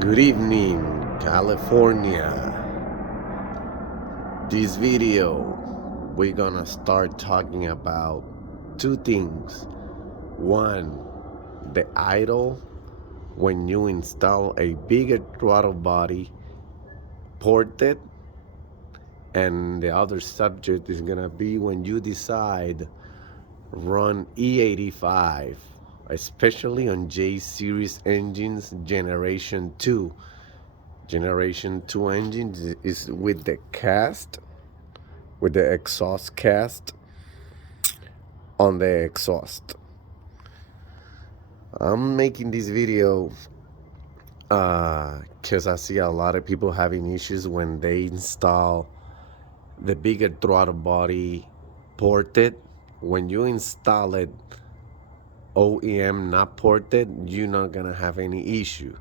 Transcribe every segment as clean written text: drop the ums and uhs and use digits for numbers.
Good evening, California. This video, we're gonna start talking about two things. One, the idle when you install a bigger throttle body, ported, and the other subject is gonna be when you decide run E85, especially on J series engines generation 2. Generation 2 engine is with the exhaust cast on the exhaust. I'm making this video because I see a lot of people having issues when they install the bigger throttle body ported. When you install it OEM not ported, you're not gonna have any issue.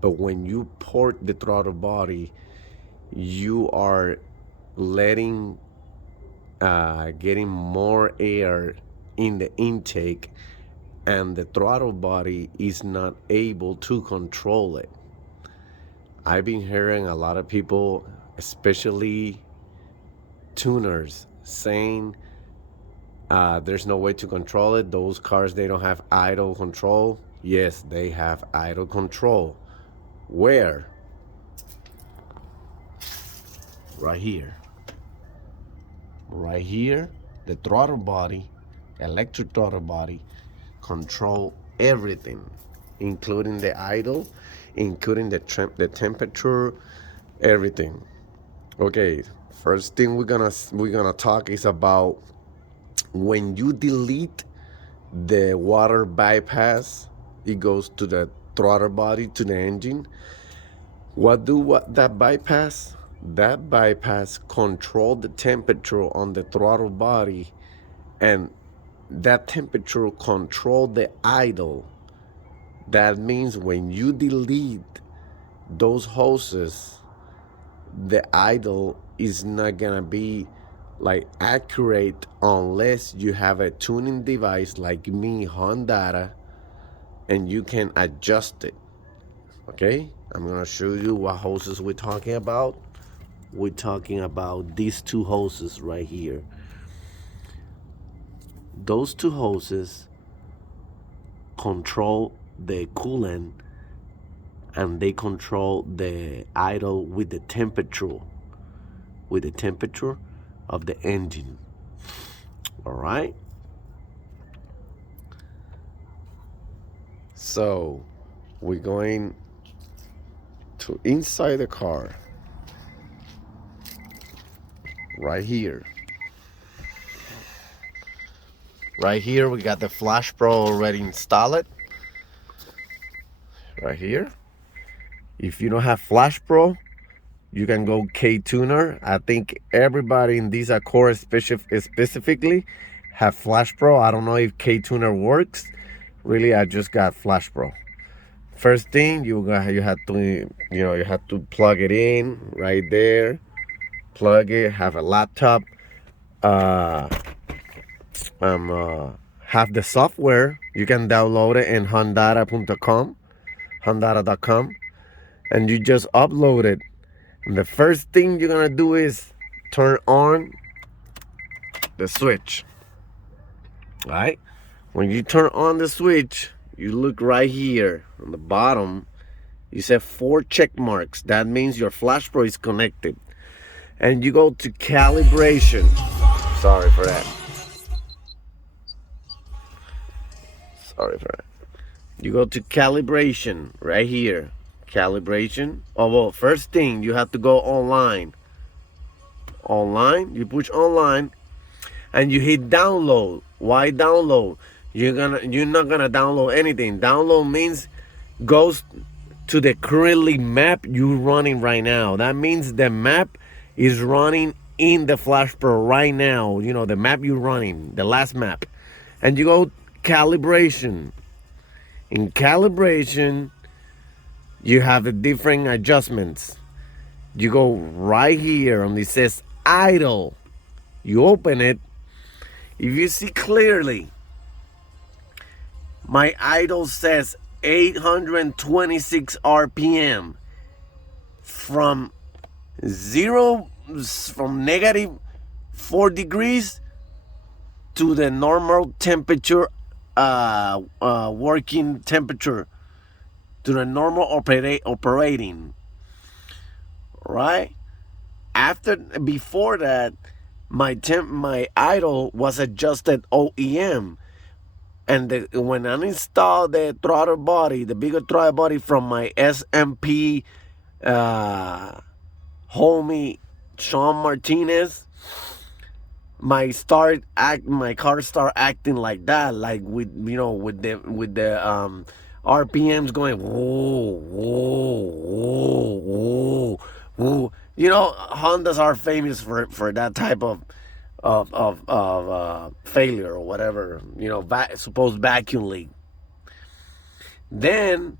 But when you port the throttle body, you are letting getting more air in the intake, and the throttle body is not able to control it. I've been hearing a lot of people, especially tuners, saying there's no way to control it. Those cars, they don't have idle control. Yes, they have idle control. Where? Right here. Right here, the throttle body, electric throttle body, control everything, including the idle, including the temperature, everything. Okay, first thing we're gonna talk is about when you delete the water bypass, it goes to the throttle body, to the engine. What that bypass? That bypass control the temperature on the throttle body, and that temperature control the idle. That means when you delete those hoses, the idle is not gonna be like accurate unless you have a tuning device like me, Honda, and you can adjust it. Okay, I'm gonna show you what hoses we're talking about. We're talking about these two hoses right here. Those two hoses control the coolant, and they control the idle with the temperature of the engine. All right, so we're going to inside the car. Right here, we got the FlashPro already installed. Right here. If you don't have FlashPro, you can go K-Tuner. I think everybody in these Accord specifically have FlashPro. I don't know if K-Tuner works. Really, I just got FlashPro. First thing, you have to plug it in right there. Plug it. Have a laptop. Have the software. You can download it in Honda.com, and you just upload it. And the first thing you're gonna do is turn on the switch. All right? When you turn on the switch, you look right here on the bottom. You see 4 check marks. That means your FlashPro is connected. And you go to calibration. Sorry for that. You go to calibration right here. Calibration. Oh, well, first thing, you have to go online. You push online, and you hit download. Why download? You're not gonna download anything. Download means goes to the currently map you're running right now. That means the map is running in the FlashPro right now. You know, the map you're running, the last map. And you go calibration. In calibration, you have the different adjustments. You go right here and it says idle. You open it. If you see clearly, my idle says 826 RPM from negative 4 degrees to the normal temperature, working temperature, to the normal operating, right? Before that, my idle was adjusted OEM, and when I installed the throttle body, the bigger throttle body from my SMP homie Sean Martinez, my car start acting like that, like with the RPMs going whoa, whoa, whoa, whoa, whoa. Hondas are famous for that type of failure or whatever. Supposed vacuum leak. Then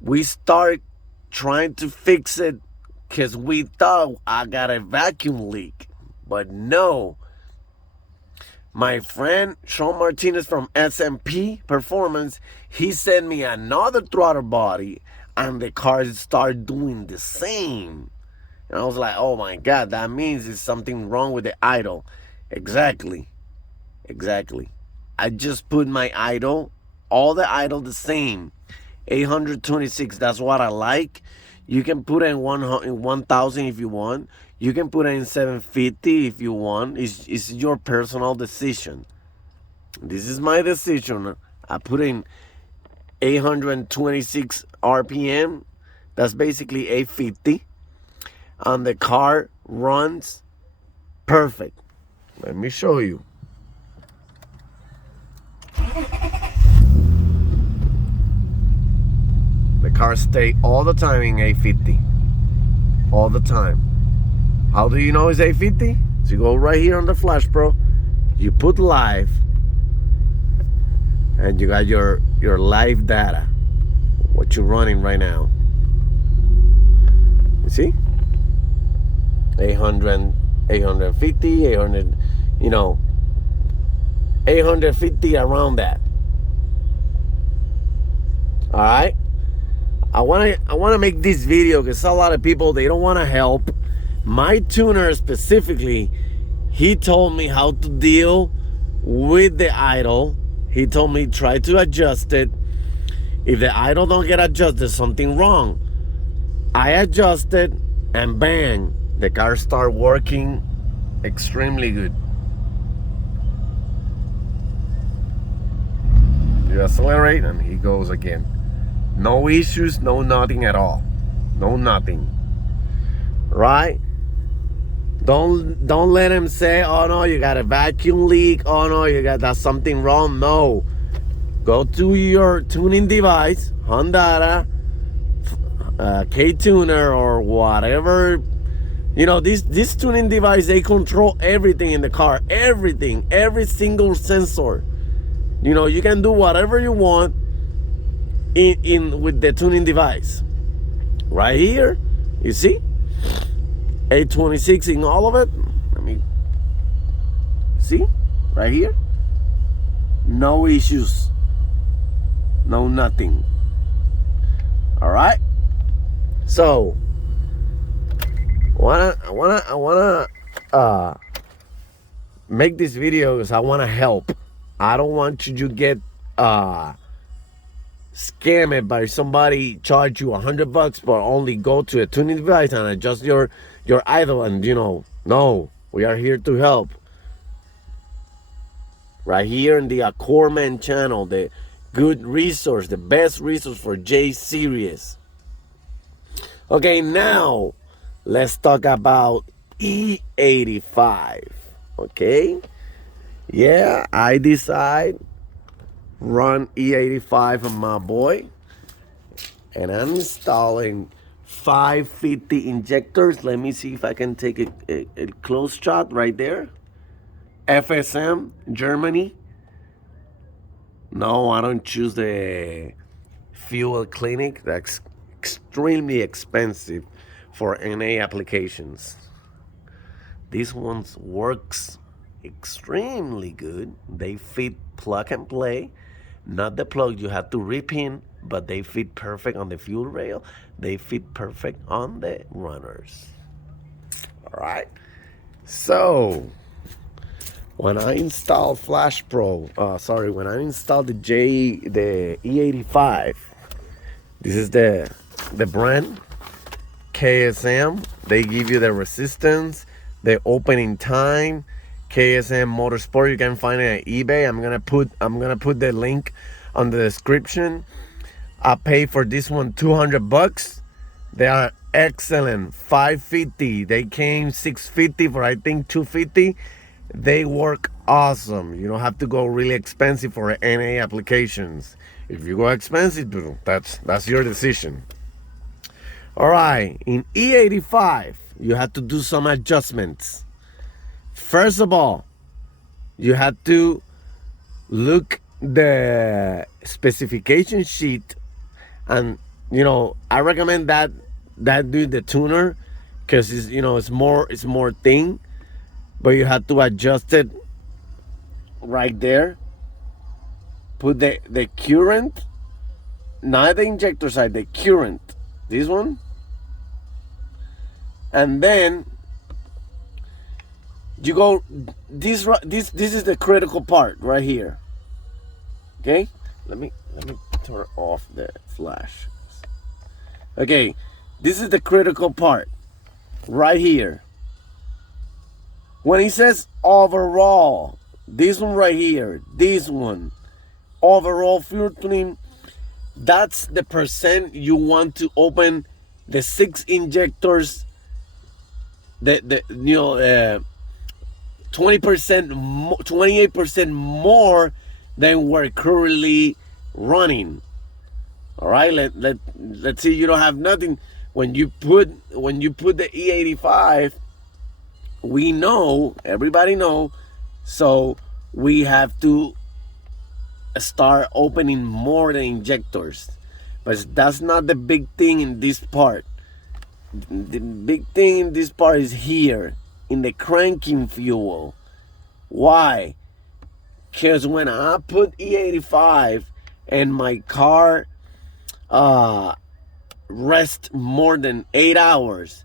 we start trying to fix it because we thought I got a vacuum leak, but no. My friend Sean Martinez from SMP Performance, he sent me another throttle body, and the car started doing the same. And I was like, oh my God, that means there's something wrong with the idle. Exactly. I just put my idle, all the idle the same. 826, that's what I like. You can put it in 1000 if you want. You can put it in 750 if you want. It's your personal decision. This is my decision. I put in 826 RPM. That's basically 850. And the car runs perfect. Let me show you. The car stays all the time in 850. All the time. How do you know it's 850? So you go right here on the FlashPro, you put live, and you got your live data, what you're running right now. You see? 800, 850, 800, 850, around that. All right? I want to make this video because a lot of people, they don't want to help. My tuner specifically, he told me how to deal with the idle. He told me try to adjust it. If the idle don't get adjusted, there's something wrong. I adjusted, and bang, the car start working extremely good. You accelerate, and he goes again. No issues, no nothing at all. No nothing. Right? Don't let him say, oh no, you got a vacuum leak. Oh no, that's something wrong. No. Go to your tuning device, Honda, K-Tuner, or whatever. This tuning device, they control everything in the car. Everything. Every single sensor. You can do whatever you want in with the tuning device. Right here, you see? 826 in all of it. Let me see. Right here. No issues. No nothing. All right. So I wanna make this video because I wanna help. I don't want you to get scammed by somebody, charge you $100 but only go to a tuning device and adjust your idle. And no, we are here to help. Right here in the Corman channel, the good resource, the best resource for J series. Okay, now let's talk about E85. Okay, yeah, I decide run E85 on my boy, and I'm installing 550 injectors. Let me see if I can take a close shot right there. FSM, Germany. No, I don't choose the Fuel Clinic. That's extremely expensive for NA applications. This one works extremely good. They fit plug and play. Not the plug, you have to rip in but they fit perfect on the fuel rail. They fit perfect on the runners. All right. So when I installed FlashPro, when I installed the E85, this is the brand KSM. They give you the resistance, the opening time. KSM Motorsport. You can find it at eBay. I'm gonna put the link on the description. I paid for this one $200. They are excellent. $550. They came $650 for I think $250. They work awesome. You don't have to go really expensive for NA applications. If you go expensive, that's your decision. All right, in E85, you have to do some adjustments. First of all, you have to look the specification sheet, and I recommend that do the tuner, because it's more thin, but you have to adjust it right there. Put the current, not the injector side, the current, this one, and then you go this is the critical part right here. Okay, let me turn off the flash. Okay, this is the critical part right here. When he says overall, this one right here, this one, overall fuel tune, that's the percent you want to open the 6 injectors, 20%, 28% more than we're currently running. All right, let's see, you don't have nothing. When you put the E85, we know, everybody know, so we have to start opening more the injectors. But that's not the big thing in this part. The big thing in this part is here, in the cranking fuel. Why? Because when I put E85 and my car rest more than 8 hours,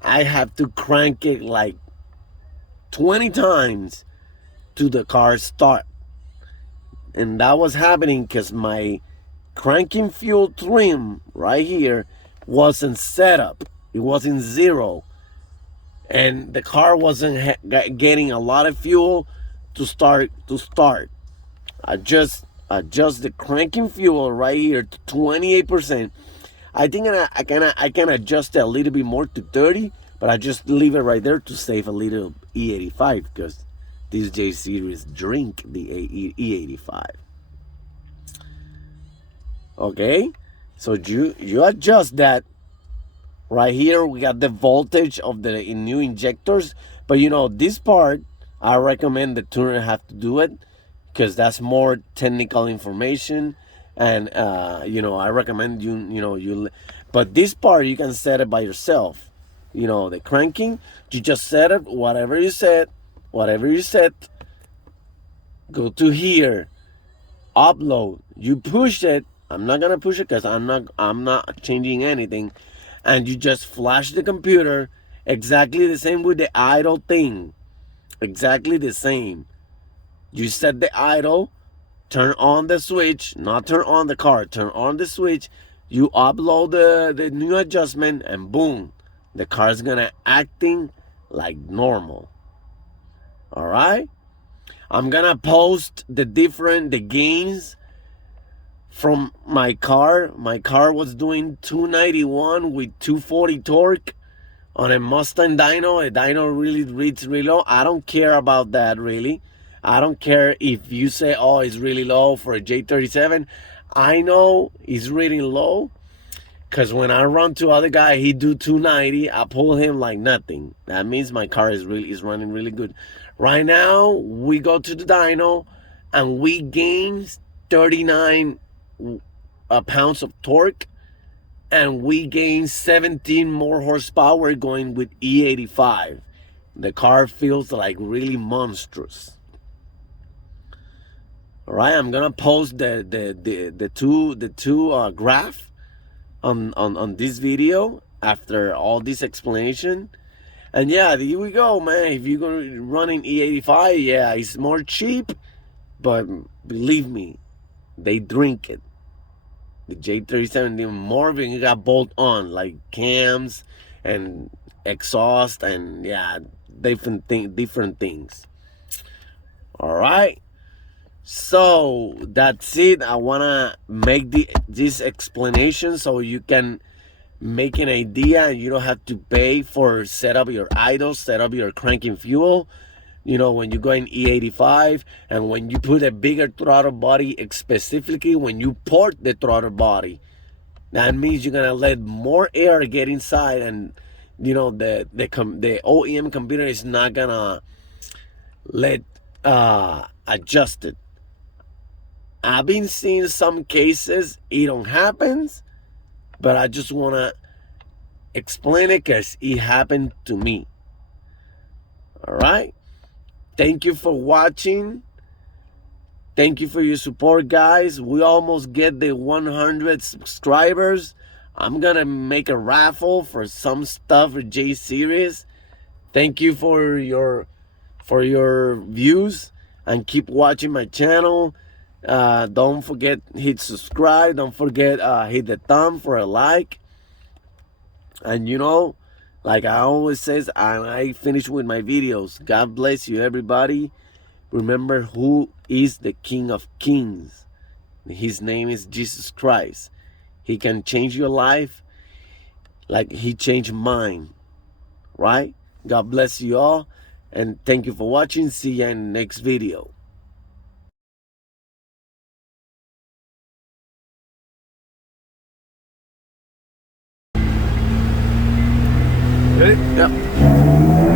I have to crank it like 20 times to the car start. And that was happening because my cranking fuel trim right here wasn't set up. It wasn't zero. And the car wasn't getting a lot of fuel to start. Adjust the cranking fuel right here to 28%. I think I can adjust it a little bit more to 30, but I just leave it right there to save a little E85, because this J series drink the E85. Okay, so you adjust that right here. We got the voltage of the new injectors, but this part I recommend the tuner have to do it, because that's more technical information. And I recommend you but this part you can set it by yourself. The cranking, you just set it, whatever you set, go to here, upload, you push it. I'm not gonna push it because I'm not changing anything. And you just flash the computer, exactly the same with the idle thing, exactly the same. You set the idle, turn on the switch, not turn on the car, turn on the switch, you upload the new adjustment, and boom, the car's gonna acting like normal. All right, I'm gonna post the gains from my car. My car was doing 291 with 240 torque on a Mustang dyno. A dyno really reads really low. I don't care about that, really. I don't care if you say, oh, it's really low for a J37. I know it's really low, because when I run to other guy, he do 290. I pull him like nothing. That means my car is running really good. Right now, we go to the dyno and we gain 39 pounds of torque, and we gain 17 more horsepower going with E85. The car feels like really monstrous. All right, I'm gonna post the two graph on this video after all this explanation. And yeah, here we go, man. If you're gonna running E85, yeah, it's more cheap, but believe me, they drink it. The J37 even more when you got bolt on like cams and exhaust and yeah, different things. All right. So that's it. I wanna make this explanation so you can make an idea and you don't have to pay for set up your idle, set up your cranking fuel. You know, when you go in E85 and when you put a bigger throttle body, specifically when you port the throttle body, that means you're gonna let more air get inside, and you know the OEM computer is not gonna let adjust it. I've been seeing some cases it don't happens, but I just wanna explain it because it happened to me. All right. Thank you for watching. Thank you for your support, guys. We almost get the 100 subscribers. I'm gonna make a raffle for some stuff for J series. Thank you for your views, and keep watching my channel. Don't forget hit subscribe. Don't forget hit the thumb for a like. And you know, like I always says, I finish with my videos. God bless you, everybody. Remember who is the King of Kings. His name is Jesus Christ. He can change your life like he changed mine, right? God bless you all, and thank you for watching. See you in the next video. Ready? Yep.